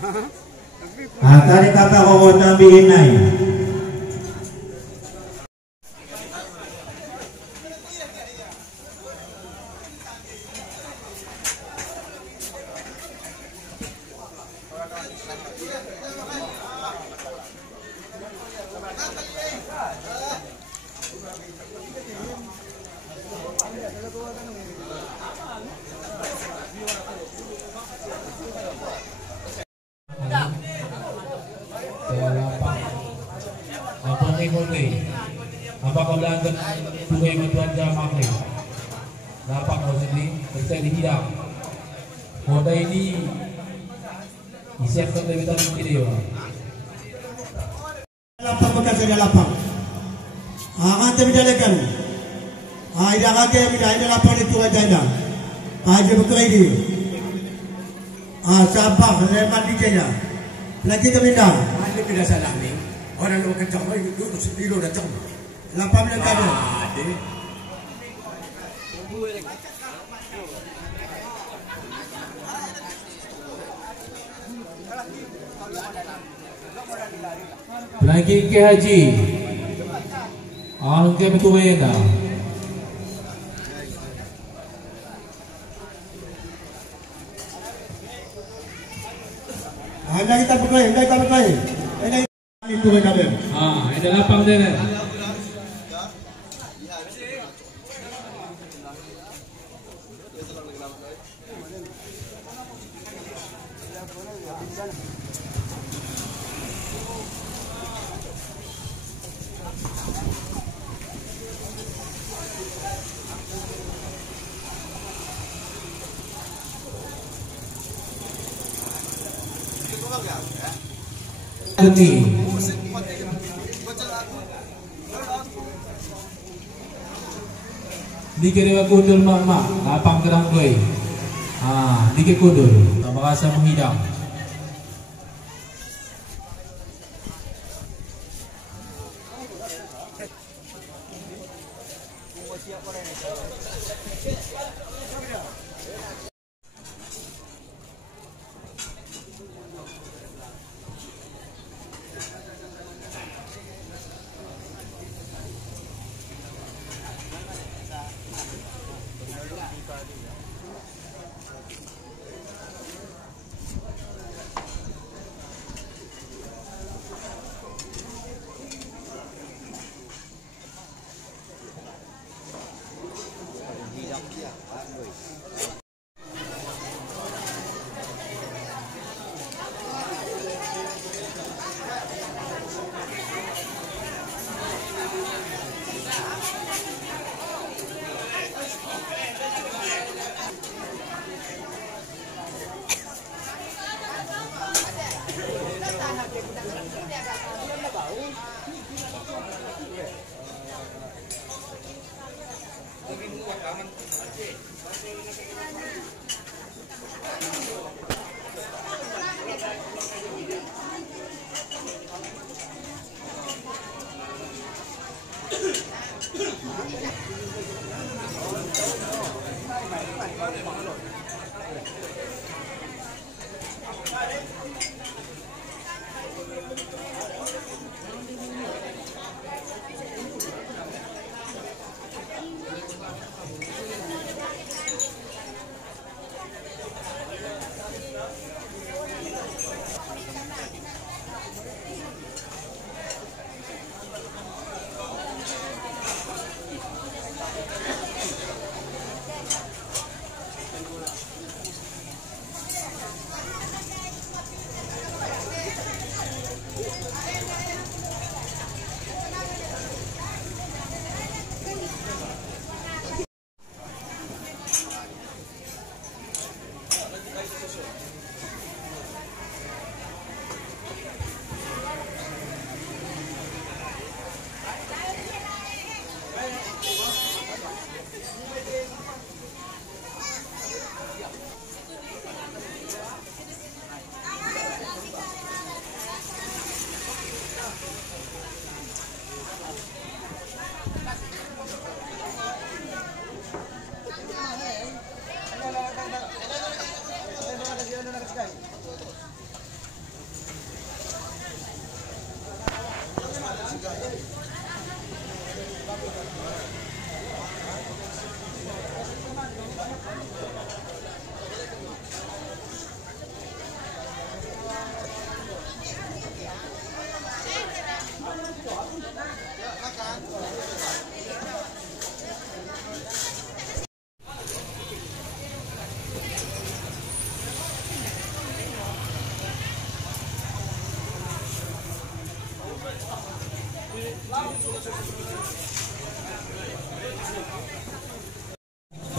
Tadi kata kau tambahin naik. Apa kau lanjut tungai bantuan jamak ni? Dapat kau sini tercari hilang. Kota ini isiap keterbatan video. Lapang bekas dari lapang. Angkat bidalekan. Ida angkat bidale lapang itu aja dah. Aja bekerja ini. Sabar lemat dikenya. Lagi kemindah. Ada tidak salah ni. Orang lu kencang lagi dulu sendiri dah cang. Lapang lekat. Ada. Lagi ke haji. Ang ke betuwena. Anda kita bekerja. Ini itu kita. Ada lapang dia. Dikira kudul mama, lapang gerang gue. Dikira kudul, merasa menghidang.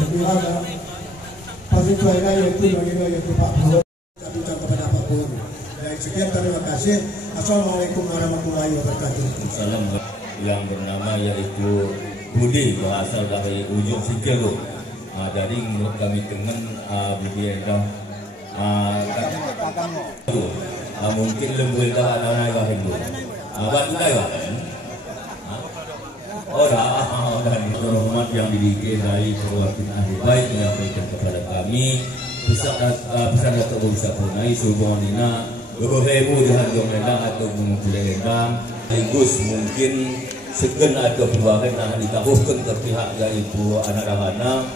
Bagaimana pasukan yaitu bagaimana yaitu Pak Puhun, kami ucapkan kepada Pak Puhun. Dan sekian terima kasih. Assalamualaikum warahmatullahi wabarakatuh. Salam yang bernama yaitu Budi, berasal dari ujung Sikelo. Dari menurut kami dengan Budi Endang mungkin lembul dah anak-anak yang Hindu. Batu dah kan? Oh dah hormat yang dimiliki dari perwakilan ahli baik menyampaikan kepada kami pesan Datuk Bursa Punai Subhan Nina beberapa di Handong Rendang atau Gunung Rendang sekaligus mungkin segen atau perubahan yang ditahukan ke pihak yaitu anak-anak.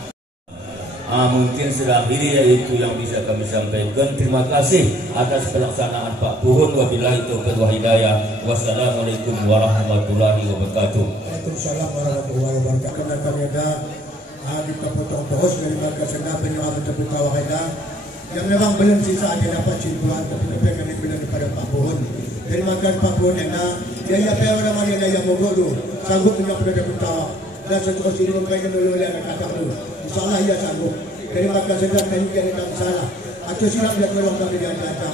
Mungkin sudah ini yaitu yang bisa kami sampaikan. Terima kasih atas pelaksanaan Pak Puhun. Wabillahi taufiq wal hidayah. Wassalamualaikum warahmatullahi wabarakatuh. Waalaikumsalam warahmatullahi wabarakatuh. Dan kami ada kita potong terus dari marga Senda penyelamat terbuka wakida yang memang belum sisa ada dapat simpulan tapi kami bina kepada Pak Puhun. Terima kasih Pak Puhun dia apa orang mana yang mogok tu sanggup punya pada bertawa dan seterusnya ini mengkaitkan dulu oleh anak-anak dulu. InsyaAllah ia sanggup. Terima kasih dan kami tidak salah. Atau silap dia tolong kami di antara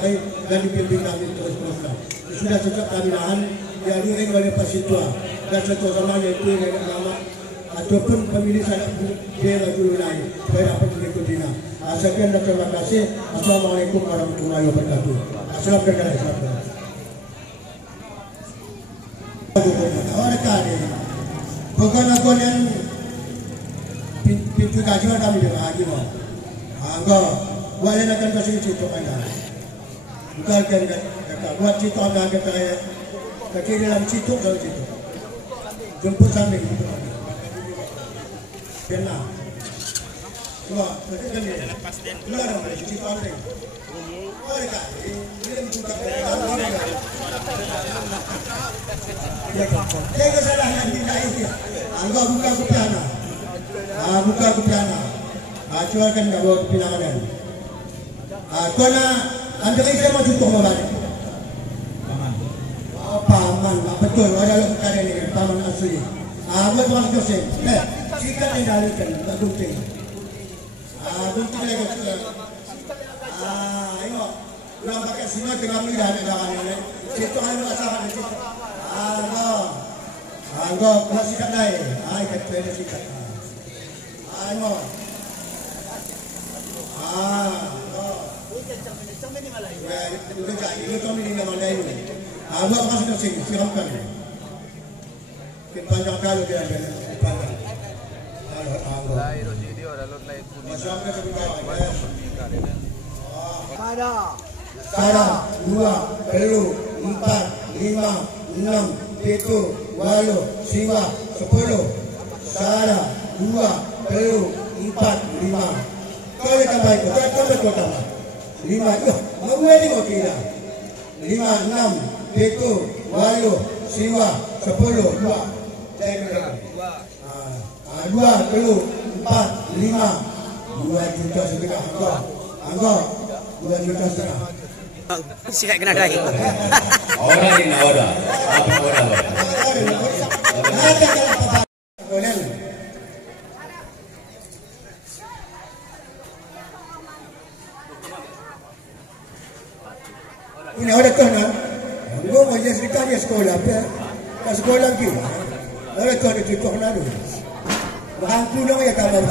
dan dipimpin kami terus-teruslah. Sudah sejak kami nahan dialiri oleh Pak Situa dan seterusnya yaitu yang nama ataupun pemilih saya bela dulu lain supaya dapat mengikuti. Sekian dan terima kasih. Assalamualaikum warahmatullahi wabarakatuh. Assalamualaikum. Orang kali bukan aku yang pintu kajian kami dengan haji mau. Enggak, walaupun akan kasih cerita mana. Bukan kan buat cerita anda kata kecil dalam cerita kalau cerita. Jemput sambil gitu. Kena. Cuma betul kan dia. Keluar dari cerita anda. Orang kali dia buka Saya kesalahan kita ini. Anggap buka kupiana. Buka kupiana. Cuakan nggak bawa kupiana. Karena anda ini saya mau contoh balik. Paman, betul. Ada perkara ini paman asli. Buat orang dosen. Sikat yang dalikan, tak gunting. Gunting lagi. Ini orang pakai singa tengah muda ada dalam ini. Situ ada masalah di situ. Anggap nak sikat naik. Ikat tu sikat. Anggap. Bukan jadi. Ini kami ni nama lain. Anggap masuk ke sini. Siapkan. Panjang kalau dia ada. Panjang. Masyarakat terbuka. Sada, 2, 3, 4, 5, 6, 7, 8, 9, 10. Sada, 2, 3, 4, 5. Kau yang tambah itu, kau tambah. 5, mau ni kau kira. 5, 6, 7, 8, 9, 10. 2. 2, 3, 4, 5. 2 juta setengah. Anggap 2 juta setengah. Sikat kena dahi. Orang ini orang. Apa orang? Ini orang kena. Gua mau jadi sekali sekolah apa? Ke sekolah lagi. Orang kena cukup lalu. Bangku dong ya kawan.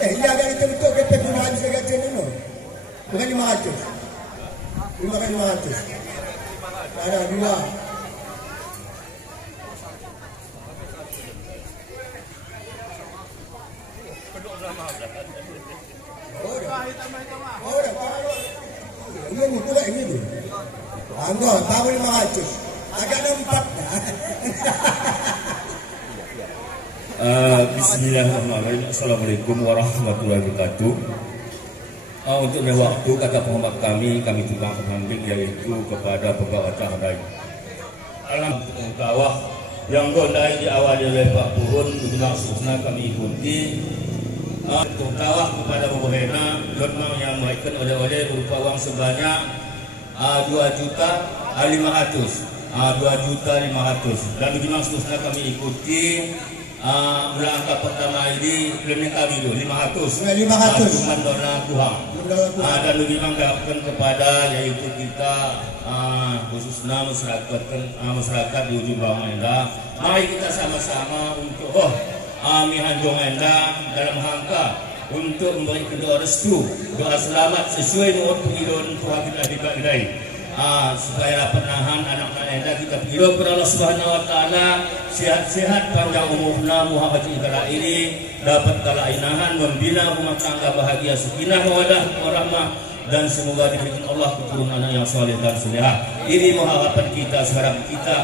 Dia akan itu kita punya habis gaji ni. Bukan 500. Bukan 500. Ada 2. baru 500. Agak ada 4 dah. Bismillahirrahmanirrahim. Assalamualaikum warahmatullahi wabarakatuh. Untuk waktu kata penghormat kami tukang pendamping yaitu kepada pegawai Cahadai. Alam kawah yang gondai diawali oleh Pak Puhun bermaksudnya kami ikuti. Kawah kepada pemerintah memang yang memberikan oleh-oleh berupa uang sebanyak 2.500.000 dan bermaksudnya kami ikuti. Angka pertama ini klaimnya kami dulu 500 cuma dolar Tuhan dan lebih mengharapkan kepada yaitu kita khususnya masyarakat di ujung bawah Enda. Mari kita sama-sama untuk mihanjong Enda dalam rangka untuk memberikan doa restu, doa selamat sesuai dengan pengidon Tuhan kita dibagi supaya penahan anak-anak Enda kita berdoa kepada Allah Subhanahu Wa Taala sehat-sehat panjang umurna Muhammad Iqbal ini dapat kalainahan membina rumah tangga bahagia sakinah mawaddah warahmah dan semoga diberikan Allah keturunan yang saleh dan salehah. Ini harapan kita sekarang kita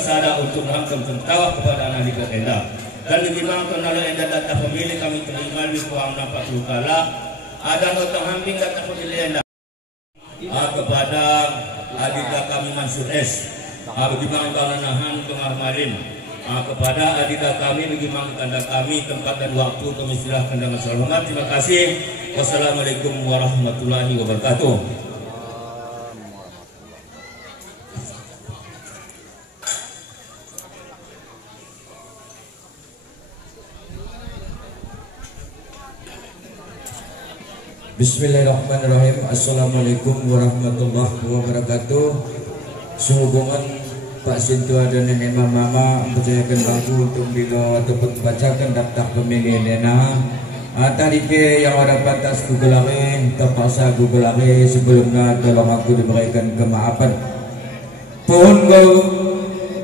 sada untuk menghancurkan tawaf kepada anak Iqbal Enda dan dimangkan oleh Enda data pemilih kami terima di kuang 40 kala ada notong hamping data pemilih Enda kepada adita kami Mansur S bagaimana kalanahan tengah marim kepada adita kami bagaimana tanda kami tempat dan waktu kami silahkan dengan hormat. Terima kasih. Wassalamualaikum warahmatullahi wabarakatuh. Bismillahirrahmanirrahim. Assalamualaikum warahmatullahi wabarakatuh. Sehubungan Pak Sintua dan Nenek Mama mempercayakan bangku untuk bila ataupun bacakan daftar pemilih Dena. Tadi yang ada batas Google Lari, terpaksa Google Lari sebelumnya tolong aku diberikan kemaafan. Pohon kau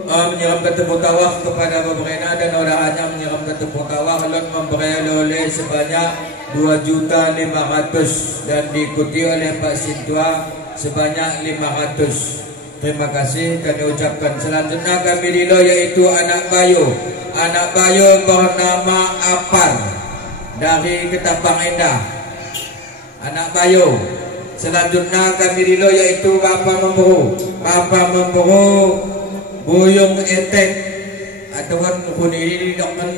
menyiramkan tepuk tawaf kepada pemerintah dan orang hanya menyiramkan tepuk tawaf lalu memberi oleh sebanyak 2.500.000 dan diikuti oleh Pak Sintua sebanyak 500. Terima kasih kami ucapkan. Selanjutnya kami dilo yaitu anak bayu bernama Apar dari Ketapang Indah. Anak bayu. Selanjutnya kami dilo yaitu Bapak Memburu Buyung Etek ataupun kuniri dokter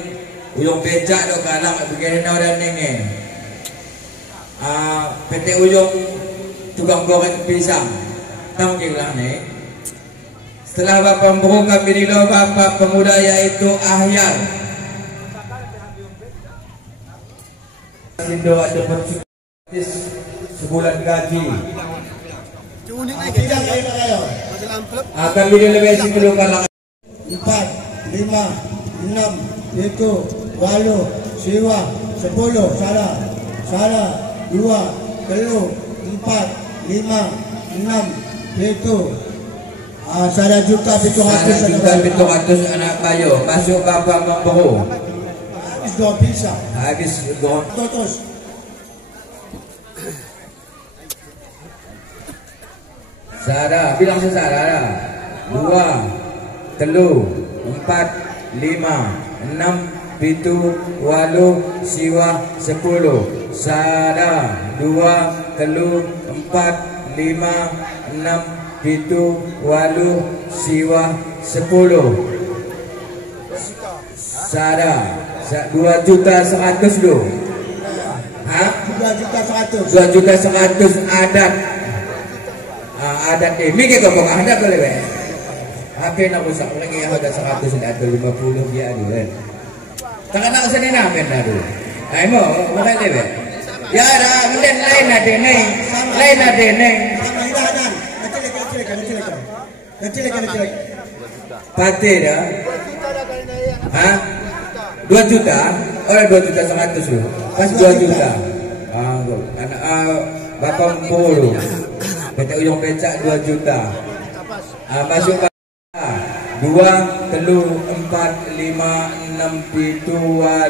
Uyung becak dok galak begini dan nenge. PT Uyung tukang goreng pisang. Tahu lah nih. Setelah Bapak Memburu kami dilo Bapak Pemuda yaitu Ahyar. Sindo ada bersikis sebulan gaji. Akan bila lebih sebelum kalah 4, 5, 6, 7, 8, siwa 10 salah 2, 3, 4, 5, 6, 7 salah juta 700 anak bayu masuk Bapak Memburu. Habis 2 pisang. Habis 2 terus. Sada, bilang sesara. 2, 3, 4, 5, 6, 7, 8, siwa 10. Sada 2, 3, 4, 5, 6, 7, 8, siwa 10. Sada 2.100.000 dulu. 2.100.000 adat. Adat ini ke kau adat boleh be? Apa nak rusak lagi yang ada 100 ada 50 dia ada kan? Tak nak seni nak benda tu. Ai mo, boleh be? Ya ada mungkin lain ada ni. Kecil. Pati dah. 2 juta? Oh 2.100.000 lu. Pas 2 juta. Anak Bapak Memburu. PT Uyung becak 2 juta. Masuk 2, 3, 4, 5, 6, 7,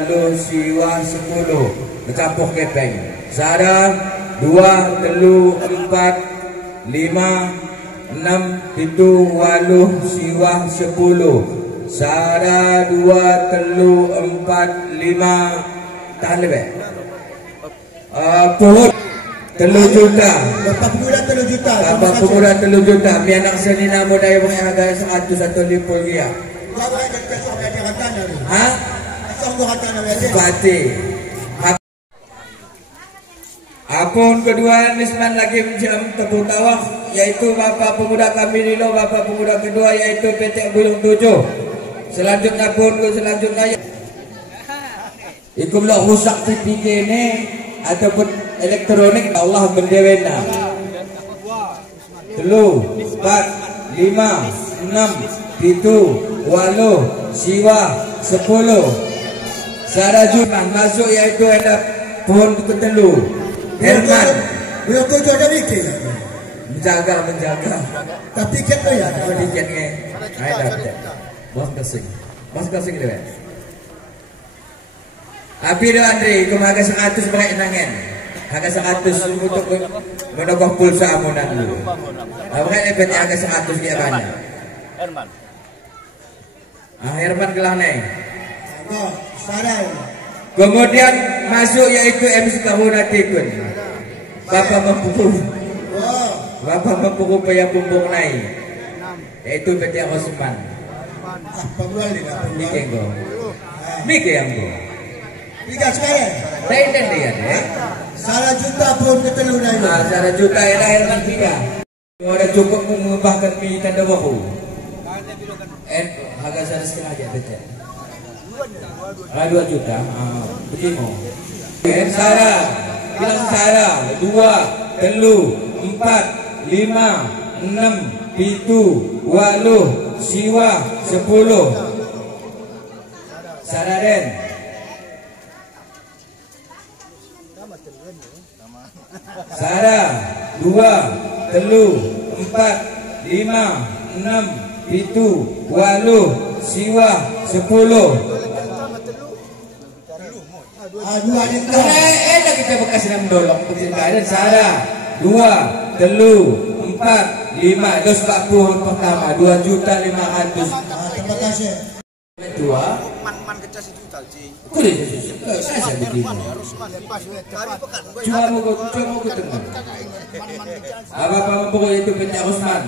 8, siwa 10. Bercampur kepeng. Sada 2, 3, 4, 5, 7, 6, 7, 8, siwah 10. Sara 2, 3, 4, 5. Tahan lebih. Pohon 3 juta. Bapak pemuda 3 juta. Bapak pemuda 3 juta. Biar anak seni namun daya harga 100 atau 50 dia. Bapak akan kasih dia kata nak. Hah? Kasih gua kata nak dia. Pati. Apun kedua Nisman lagi jam tepuk tawak, yaitu Bapak Pemuda Kamililo, Bapak Pemuda kedua yaitu PT Buyung 7. Selanjutnya pun selanjutnya iku blok rusak TV ini ataupun elektronik Allah bendewena. 3, 4, 5, 6, 7, 8, siwa 10. Sarajuman masuk yaitu ada pohon ketelu. Herman, Buyung 7 ada mikir. menjaga. Tapi tiket tu ya. Kalau tiketnya, saya dapat. Bos kasing dia. Tapi dia Andre, kumaga 100 berat nangen. Harga 100 untuk menogok pulsa amunan dulu. Apa efek harga 100 dia banyak. Herman. Herman gelang nih. Sarai. Kemudian masuk yaitu MC Kahuna Tikun. Bapak mempukul payah bumbung naik. Yaitu PT Osman. Pembual ni lah. Mike yang go. Tiga sekarang. Lain dan dia deh. Salah juta pun ketelu naik. Salah juta era Herman tiga. Ada cukup mengubahkan mi tanda bahu. Harga 1,5 aja betul. 2 juta. Begini. Sarah, bilang Sarah 2, 3, 4, 5, 6, 7, 8, siwa 10. Sarah Den. Sarah 2, 3, 4, 5, 6, 7, 8, siwa 10. Enak kita bekas nak mendolong percintaan Sarah 2, 3, 4, 5. Dos 40 pertama 2.500.000. Terima kasih. Dua. Man kecas itu talci. Saya begini. Cuma mau ketemu. Apa pokoknya itu PT Osman.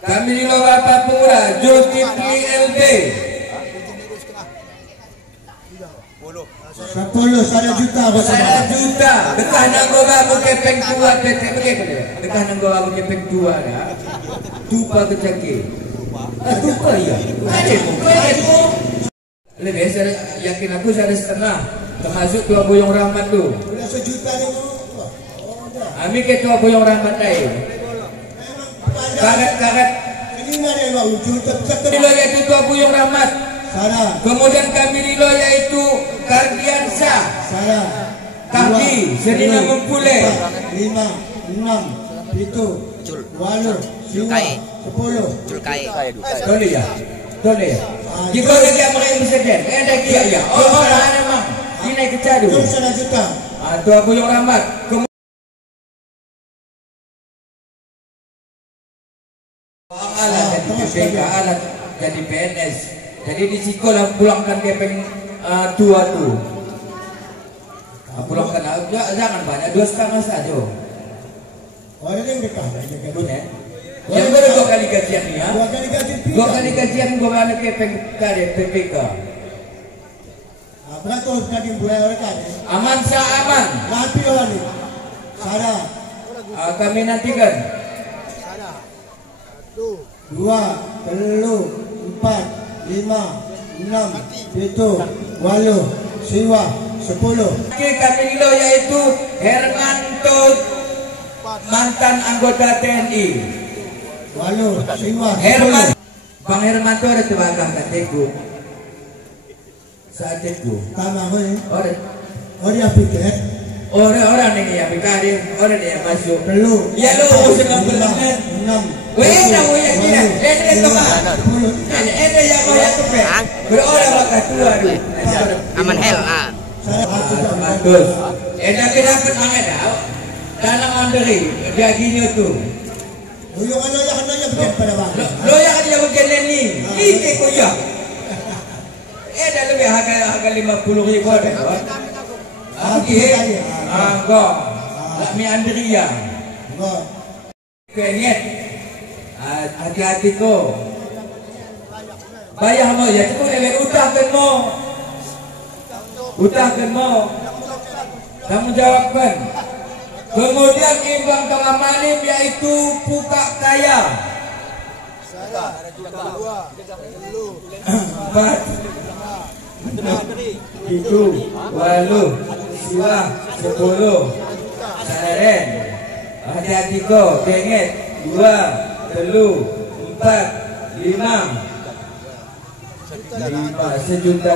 Kami di Bapak Pemuda Zulkifli LB. 10 1 juta. 1 juta. Dekat nak bawa kepeng tua PT begitu. Dekat nak bawa kepeng tua dah. Tupa kecaki. Tupa ya. Lebih saya yakin aku saya setengah. Termasuk Tua Buyung Rahmat tu. Sudah 1 juta ni. Ami ke Tua Buyung Rahmat lain. Karet. Ini mana yang wujud tetap. Dilo yaitu Tua Buyung Rahmat. Sarah. Kemudian kami dilo yaitu Kardiansa. Sarah. Kaki Serina Mempule. 5, 6, 7, 8, 10. Julkai. Boleh ya? Jika lagi yang mereka presiden, ada kia ya. Orang memang ini kecadu. 1 juta. Tua Buyung Rahmat. Alat jadi BPK, alat jadi PNS. Jadi di sekolah pulangkan kepeng tua tu. Pulangkan jangan banyak 2,5 saja. Orang yang dekat. Betul. Yang baru 2 kali gajian ni ya. 2 kali gaji. 2 kali gajian gua mana kepeng kade PPK. Beratus kali buat orang kade. Aman sah aman. Rapi orang ni. Sarah. Kami nantikan. 2, 3, 4, 5, 6, 7, 8, siwa 10. Kami dulu yaitu Hermanto, mantan anggota TNI. 8, siwa 10. Herman, Bang Hermanto ada terbakar kat Teku. Saat Teku. Tanah ni. Orang Orang pikir. orang ni yang berkari, orang ni yang masuk. Perlu. Ya lu senang berlemen. 6. Weh dah weh kira. Ini teman. Ini yang kau yang kepek. Berorang bakal tua tu. Aman hell. Bagus. Dah kita dapat mana dah? Tanah mandiri dia gini tu. Yung ano ya bikin pada bang. Loyak dia bagian ni. Ini koyak. Dah lebih harga 50,000 dah. Okey. Kau. Lak mi Andria. Enggak. Kenyet. Hati-hati kau. Bayar mo ya, tu lewat utahkan mo. Utahkan mo. Tanggung jawabkan. Kemudian imbang kamanim yaitu puka kaya. 4 itu walu siwa 10 sadaren. Hati-hati kau. Kenget 2 3 4 5 1.500.000.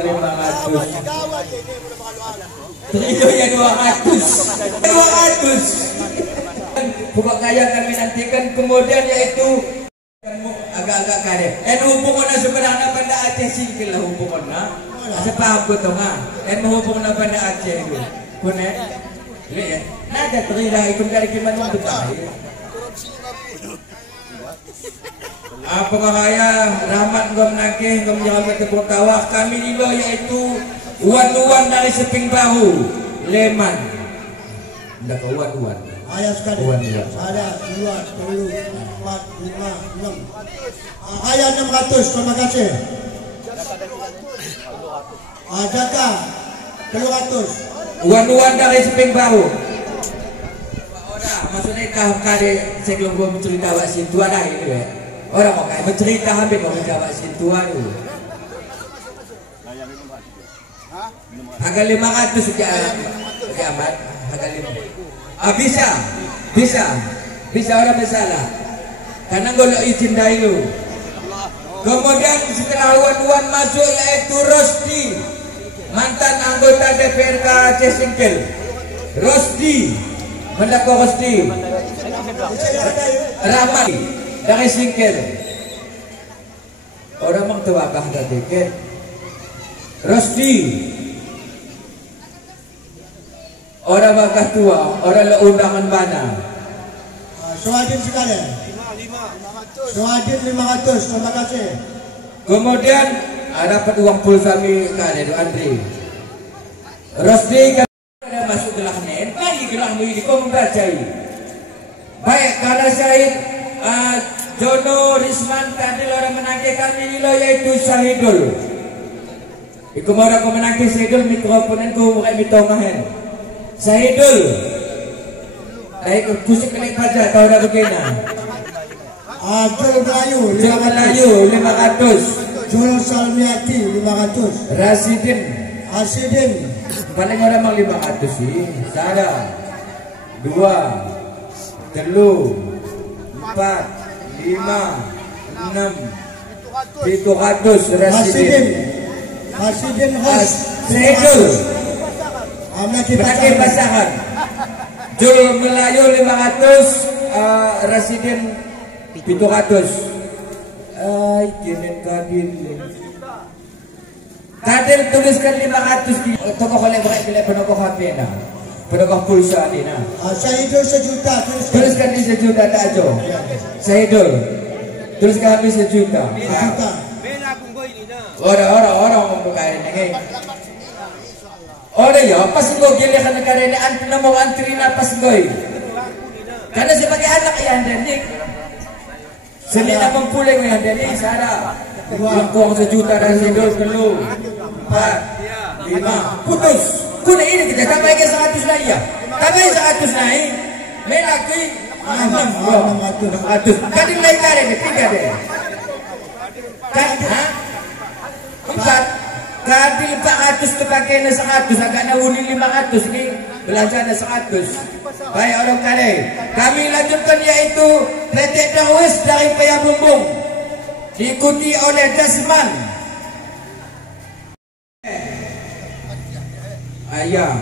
Itu ya 200. Buka kaya kami nantikan. Kemudian yaitu agak-agak kare. Hubungan na sebenarnya pada Aceh singkil lah hubungan na. Sepaham ko to nga. Hubungan na pada Aceh itu. Kone? Lihat. Nada terila ikut kari kiman mo tayo. Apa kaya rahmat gom nakeh gom jalan tepuk tawah kami nilo yaitu uan-uan dari Seping Bahu Leman. Ndak ke uan-uan. Ayah sekali. Ada 2 3 4 5 6. Ayah 600. Terima kasih. Adakah 200? Uan-uan dari Seping Bahu. Maksudnya tahap kali saya belum mencerita wak sintua dah itu ya. Orang mau kayak bercerita hampir mau menjawab sintua itu. Harga 500 sejak amat. Harga 500. Bisa orang bersalah. Karena golok izin dahulu. Kemudian setelah uan-uan masuk yaitu Rosdi, mantan anggota DPRK Aceh Singkil. Rosdi, mendakwa Rosdi. Rahmat dari Singkil. Orang mang tuwakah dah tiket. Rosdi. Orang bakah tua, orang le undangan mana? Soadin sekali. 500. Soadin 500. Terima kasih. Kemudian dapat uang pulsa kami kan itu Andri. Rosdi kan ada masuk gelah nen, lagi gelah ini kau membacai. Baik karena saya Jono Risman tadi orang menangke kami nilo yaitu Syahidul. Iku mau aku menangke Syahidul mikrofonen ku bukan mitongahen. Syahidul. Baik kusik kelik baca tahu dah begina. Jul Melayu 500. Jul Salmiati 500. Rasidin paling orang mang 500 sih. Sada 2 3 4 5 6 700 Rasidin Hos Syahidul menangke pasangan. Jul Melayu 500, Rasidin 700. Kinin Kadil tuliskan 500 di toko oleh berat penokok HP na. Penokok pulsa ni na. Syahidul 1 juta Tuliskan di 1 juta tak ajo. Syahidul. Tuliskan habis 1 juta. Orang membukain ni. Orang ya pas go gile kan negara ini antena mau antri na pas goy. Karena sebagai anak yang denik. Seni na mengpuling yang denik sada. Lengkong 1 juta dan Syahidul 4 5 putus. Kuna ini kita tambah ke 100 lagi ya. Tambah 100 naik. Melaki 600. Kadang lain kare ni 3 deh. Empat. Kadil 400 terpakai na 100 agak na uli 500 ni belanja na 100. Baik orang kare. Kami lanjutkan yaitu Letek Darwis dari Payabumbung diikuti oleh Jasman. Ayah.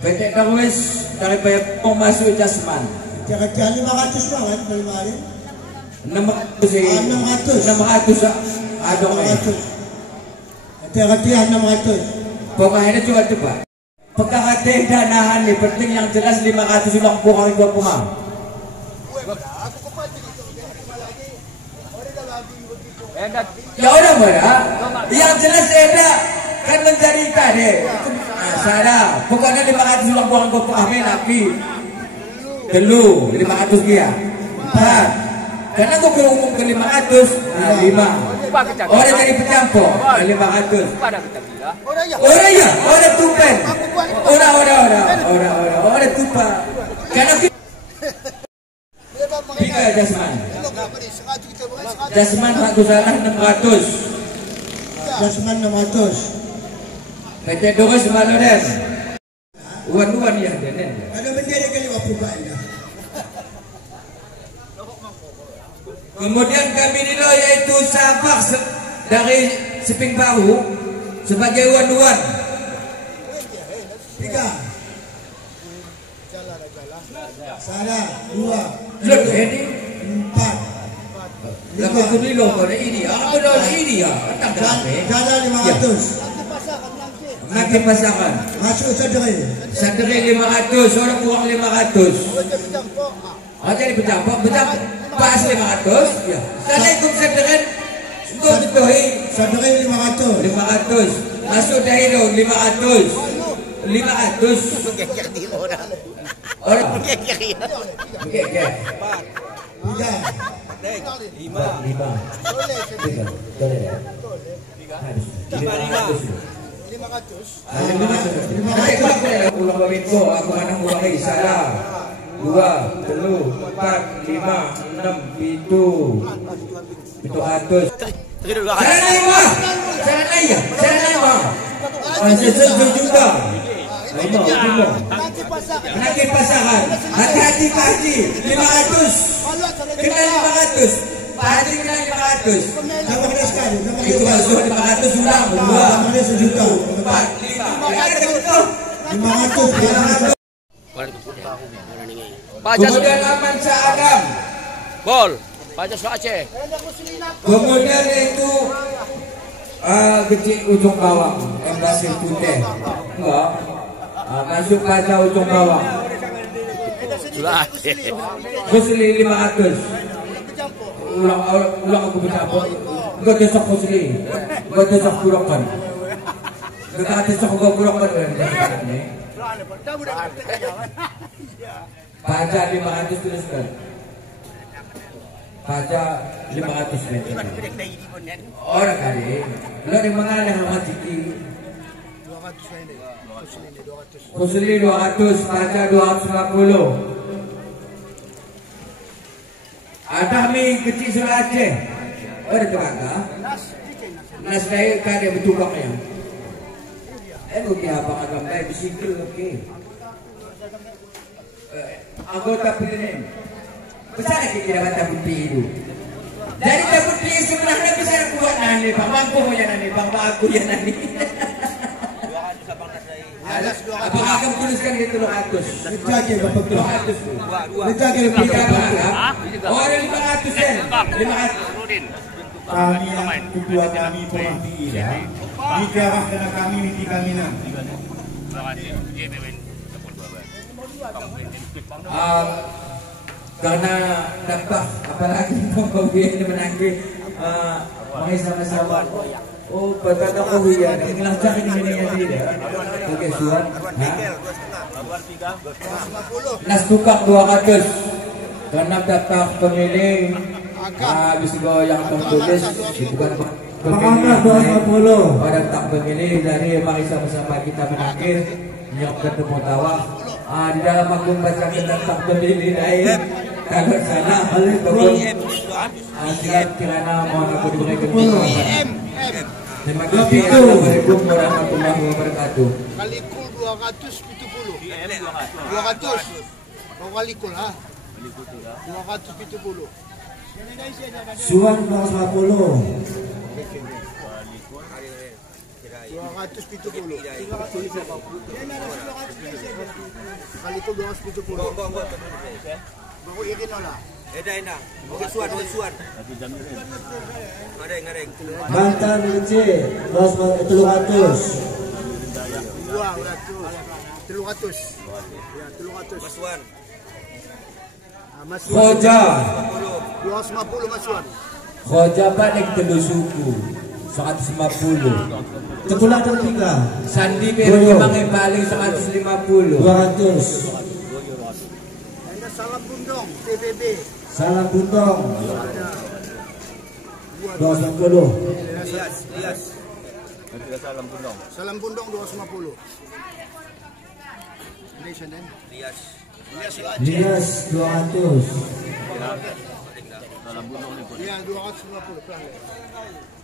Letek Darwis dari Payabumbung masuk Jasman. Kira-kira 500 banget dari kemarin. 600. Aduh. 600. Kira-kira 600. Pokoknya coba. Pekah danahan ni penting yang jelas 500 ulang kurang 20. Ya udah mana? Yang jelas Eda kan menjadi tadi. Sada, pokoknya 500 ulang buang kok Amin api. Telu 500 dia. 4. Karena gue berumum ke 500, 5. Orang jadi pencampur 500. Orang ya, orang tupen. Orang tupa. Karena tiga jasman. Jasman aku salah 600. Jasman 600. PT Doros Maloden. Uan-uan ya denen. Ada bendera kali waktu banyak. Kemudian kami nilai yaitu Sabak dari Seping Baru sebagai uan-uan. 3. Salah 2. Lek ini 4. lagu kunilo pada ini. Apa dah ini ya? Jalan 500. Nanti pasangan. Masuk sadari. Sadari 500, orang kurang 500. Ada di bercampur pas 500. Ya. Assalamualaikum sadari. Kau betuhi Sadari 500. 500. Masuk dah hidup 500. 500. Orang okey. 500. Ulang babinko, aku anak ulang lagi salah. 2, 3, 4, 5, 6, 7. 700. Saya juga. Nanti pasangan. Hati-hati Pak Haji. 500. Kena 500. Pak Haji kena 500. Sama kena sekali. Itu masuk 500 ulang. 2, Sama sejuta. 4, 5. 500. Kemudian Aman Syah Adam. Gol. Baca Soal Aceh. Kemudian itu kecil ujung bawang. Embasi putih. Enggak. Masuk pada ujung bawang. Sudah Aceh. Kusli 500. Ulang aku bercampur. Enggak desok kusli. Enggak desok kurokan. Enggak desok gua kurokan. Pajak 500 teruskan. Pajak 500 meter. Orang kali. Lo di mana yang hati? Kusli 200, pajak 250. Ada mie kecil Surat Aceh. Ada terangga. Nas naik kan dia bertukangnya. Okey apa agam baik bisikil okey. Anggota pilihan. Besar lagi kita dapat bukti itu. Jadi bukti sebenarnya bisa kuat nani, bang aku punya nani, bang aku ya nani. Apa akan tuliskan itu 200? Dijaga bapak tu. 200. Dijaga bapak. Oh ada 500 ya. 500. Kami yang ketua kami Pemahdi ya. Dijarahkan kami di Kaminang. Karena dapat apalagi pembawa ini menanggi mengenai sama-sama. Oh, berkata kau ya, mengelacak ini dia. Oke, suan. Nas tukang 200. Karena daftar pemilih habis yang tertulis bukan pemilih 250. Pada daftar pemilih dari mari sama-sama kita menangkir nyok ketemu tawah. Di dalam aku baca daftar pemilih lain. Kalau salah oleh siap kirana mohon aku diberikan kekuatan. Terima kasih. Assalamualaikum warahmatullahi wabarakatuh. Kalikul 270. 200. Kau kalikul ha? 270. Suan 250. 270. Kalikul 270. Baru irin lah. Eda. Bukan suan. Ngareng. Bantan kecil 300. 300. Ya, 300. Masuan. Masuan. Koja 250 Masuan. Khojabat yang telu suku 150. Tetulah tertiga Sandi Beri Mangai paling 150. 200. Ada Salam Bundong, TBB. Salam Bundong 250. Salam Bundong 250. Malaysian dan Lias 200. Ya 250.